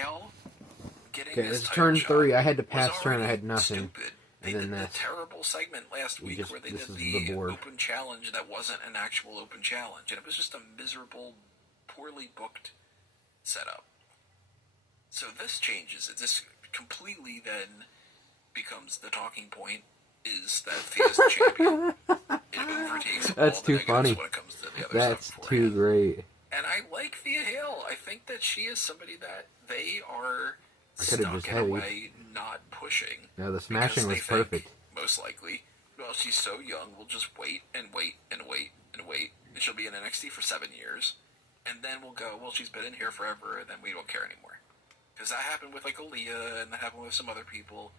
Hale getting Okay, this it's title turn shot 3. I had to was pass turn. I already had nothing. stupid. And They then did the that's... terrible segment last week where they this did is the board. open challenge that wasn't an actual open challenge, and it was just a miserable, poorly booked setup. So this changes it. This completely then becomes the talking point is that Thea's the champion. It overtakes That's all the too negatives funny. when it comes to the other That's stuff too beforehand. great. And I like Thea Hale. I think that she is somebody that they are I could have stuck just in a heavy. way not pushing. No, the smashing was perfect. Most likely, well, she's so young, we'll just wait and wait and wait and wait. And she'll be in NXT for 7 years. And then we'll go, well, she's been in here forever, and then we don't care anymore. Because that happened with, like, Aaliyah, and that happened with some other people.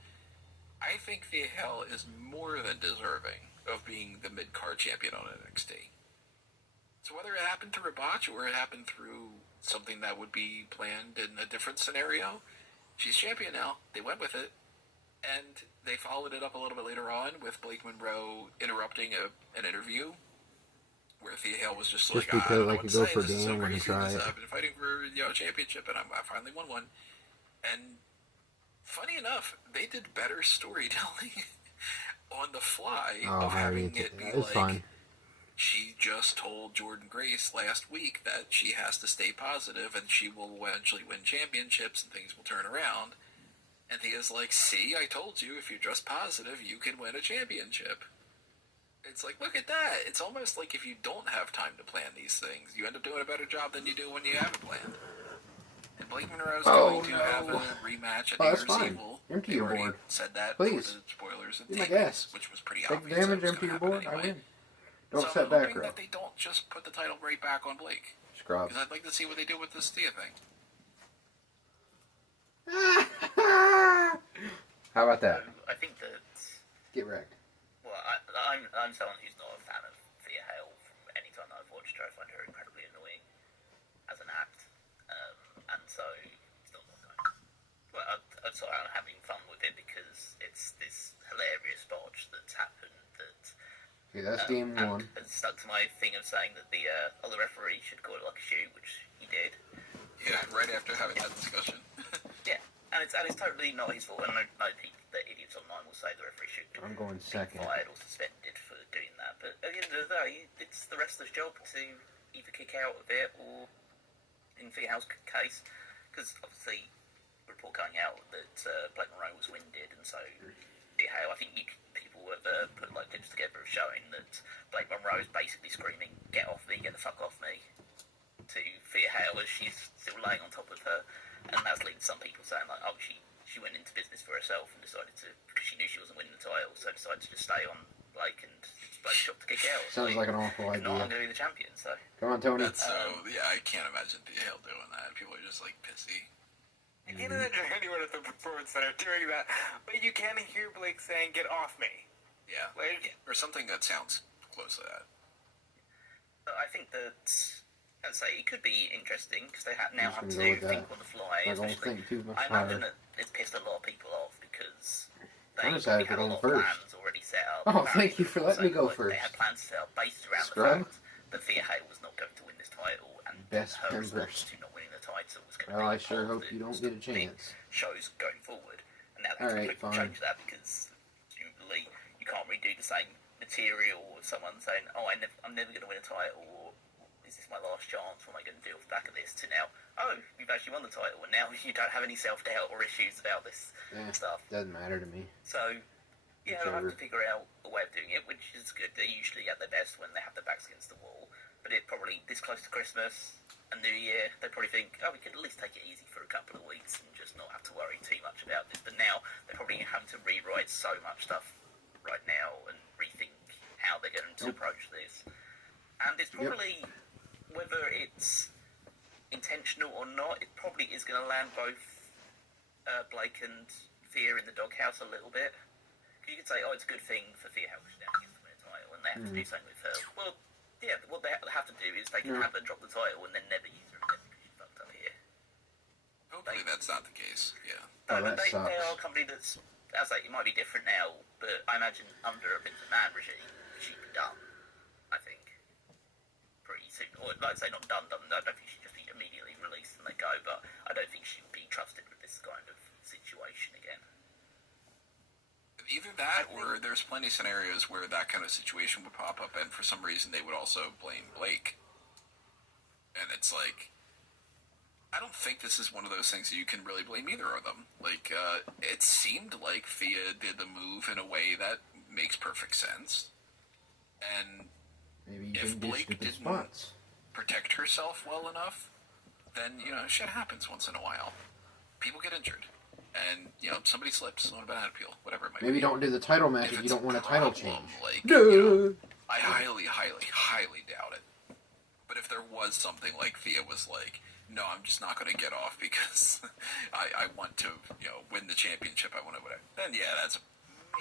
I think Thea Hale is more than deserving of being the mid-card champion on NXT. So whether it happened through a botch or it happened through something that would be planned in a different scenario, she's champion now. They went with it. And they followed it up a little bit later on with Blake Monroe interrupting an interview where Thea Hale was just like, because I don't know I what could to go say. for This is so Dan when he crazy. tried. I've been fighting for a championship, and I finally won one. And funny enough, they did better storytelling on the fly of having it be like, fun. She just told Jordan Grace last week that she has to stay positive and she will eventually win championships and things will turn around. And Thea's like, see, I told you, if you're just positive, you can win a championship. It's like, look at that. It's almost like if you don't have time to plan these things, you end up doing a better job than you do when you have it planned. And Blake Monroe's going to have a rematch at New Year's Evil. Empty your board. Said that. Please. The spoilers and my gas. which was pretty Take obvious. damage, empty your board, anyway. I win. Don't so set I'm back hoping row. that they don't just put the title right back on Blake. Scrub. Because I'd like to see what they do with this Thea thing. How about that? I think that... Get wrecked. Well, I'm someone who's not a fan of Thea Hale from any time that I've watched her. I find her incredibly annoying as an act. And so, it's not like well, I'm sorry, I'm having fun with it because it's this hilarious botch that's happened that... Okay, that's game one. And stuck to my thing of saying that the referee should call it like a shoot, which he did. Yeah, right after having that discussion. Yeah, and it's totally not his fault. And I know the idiots online will say the referee should I'm going second. be fired or suspended for doing that. But at the end of the day, it's the wrestler's job to either kick out of it or, in Thea Hale's case, because obviously the report coming out that Blake Monroe was winded, and so Thea Hale, I think people have put like clips together of showing that Blake Monroe is basically screaming, "Get off me, get the fuck off me," to Thea Hale as she's still laying on top of her, and that's led to some people saying like, oh, she went into business for herself and decided to, because she knew she wasn't winning the title, so decided to just stay on Blake and Blake shot to kick out. Sounds like an awful idea. No, I'm going to be the champion, so. Come on, Tony. That's yeah, I can't imagine Thea Hale doing that. People are just like pissy. I can't imagine anyone at the performance center doing that, but you can hear Blake saying, "Get off me." Yeah, Like, or something that sounds close to that. I think that, I'd say, it could be interesting, because they now have to go with think that. on the fly, I don't especially. think too much I imagine harder. that it's pissed a lot of people off, because they I'm excited had for a going lot of first. plans already set up. Oh, thank you for letting me go Like, first. They had plans set up based around Scrub. the fact that Thea Hale was not going to win this title, and Best her members. response to not winning the title was going to Well, be I sure part of hope you don't get a chance. shows going forward. And now they All have right, to fine. change that because presumably you can't redo the same material with someone saying, "Oh, I'm never going to win a title," or "Is this my last chance? What am I going to do off the back of this?" To now, "Oh, you've actually won the title, and now you don't have any self-doubt or issues about this stuff." Doesn't matter to me. So, yeah, they'll have Whichever. to figure out a way of doing it, which is good. They're usually at their best when they have their backs against the wall. But it probably, this close to Christmas and New Year, they probably think, oh, we could at least take it easy for a couple of weeks and just not have to worry too much about this. But now, they're probably having to rewrite so much stuff right now and rethink how they're going to approach this. And it's probably, whether it's intentional or not, it probably is going to land both Blake and Thea in the doghouse a little bit. You could say, oh, it's a good thing for Thea Hale to win a title, and they have to do something with her. Well, yeah, what they have to do is they can have her drop the title and then never use her again because she fucked up here. Hopefully that's not the case, yeah. No, Oh, but that they are sucks. a company that's, as I say, it might be different now, but I imagine under a Vince McMahon regime, she'd be done, I think, pretty soon. Or, like I say, not done. I don't think she'd just be immediately released and they go, but I don't think she would be trusted with this kind of situation again. Either that, or there's plenty of scenarios where that kind of situation would pop up, and for some reason they would also blame Blake. And it's like, I don't think this is one of those things that you can really blame either of them. Like, it seemed like Thea did the move in a way that makes perfect sense. And Maybe if Blake didn't spots. protect herself well enough, then, shit happens once in a while. People get injured. And, somebody slips on a banana peel, whatever it might be. Maybe don't do the title match if you don't want a title problem, change. Like, Duh. I highly, highly, highly doubt it. But if there was something like Thea was like, no, I'm just not going to get off because I want to, win the championship, I want to whatever, then yeah, that's a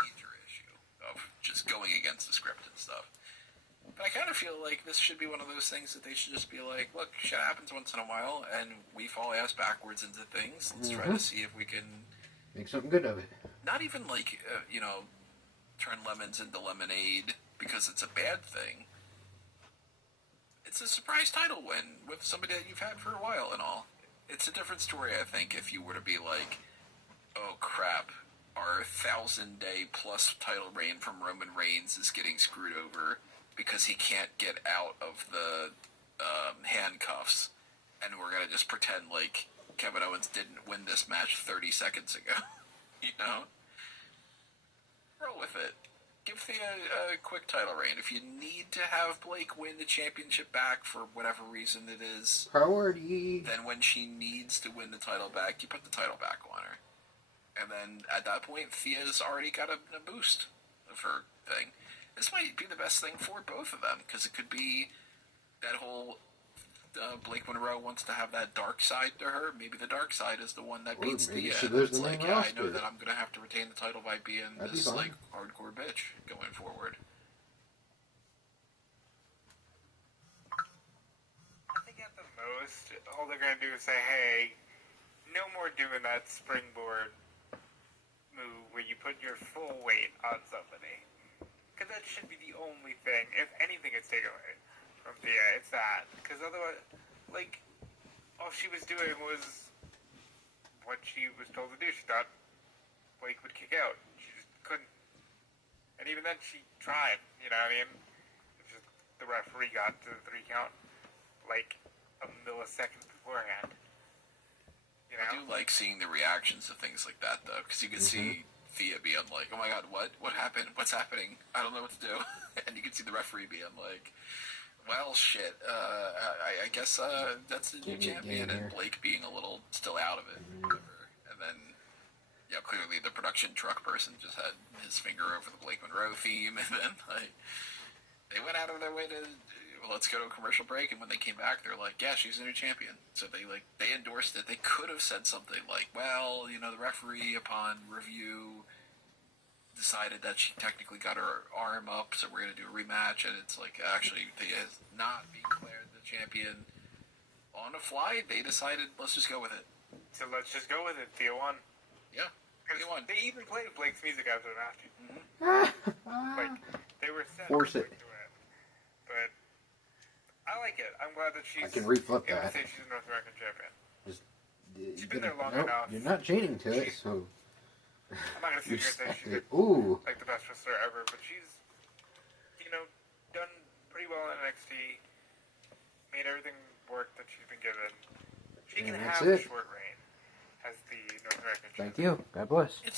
major issue of just going against the script and stuff. But I kind of feel like this should be one of those things that they should just be like, look, shit happens once in a while, and we fall ass backwards into things. Let's try to see if we can make something good of it. Not even like, turn lemons into lemonade because it's a bad thing. It's a surprise title win with somebody that you've had for a while and all. It's a different story, I think, if you were to be like, oh crap, our 1,000-day plus title reign from Roman Reigns is getting screwed over because he can't get out of the handcuffs, and we're going to just pretend like Kevin Owens didn't win this match 30 seconds ago. Roll with it. Give Thea a quick title reign. If you need to have Blake win the championship back for whatever reason it is, priority, then when she needs to win the title back, you put the title back on her. And then at that point, Thea's already got a boost of her thing. This might be the best thing for both of them, because it could be that whole Blake Monroe wants to have that dark side to her. Maybe the dark side is the one that beats Thea. It's like, yeah, I know that I'm going to have to retain the title by being this like hardcore bitch going forward. I think at the most, all they're going to do is say, hey, no more doing that springboard move where you put your full weight on somebody. Because that should be the only thing, if anything is taken away from Thea, it's that. Because otherwise, like, all she was doing was what she was told to do. She thought Blake would kick out. She just couldn't. And even then, she tried, you know what I mean? It's just the referee got to the 3 count like a millisecond beforehand. You know? I do like seeing the reactions to things like that, though, because you can see Thea being like, oh my god, what happened? What's happening? I don't know what to do. And you can see the referee being like, well, shit, I guess that's the new champion, and Blake being a little still out of it. And then, clearly the production truck person just had his finger over the Blake Monroe theme, and then they went out of their way to, let's go to a commercial break, and when they came back, they're like, yeah, she's a new champion. So they endorsed it. They could have said something like, well, the referee, upon review, decided that she technically got her arm up, so we're going to do a rematch, and it's like, actually, Thea is not being declared the champion. On the fly, they decided, let's just go with it. So let's just go with it. Thea won. Yeah, Thea won. They even played Blake's music after the match. Like, they were set Force it. to it. But I like it. I'm glad that she's... I can reflip able that. to say she's a North American champion. She's been there long enough. You're not chaining to it, so... I'm not going to sit here and say she's like the best wrestler ever, but she's, done pretty well in NXT, made everything work that she's been given. She can have a short reign as the North American champion. Thank you. God bless. It's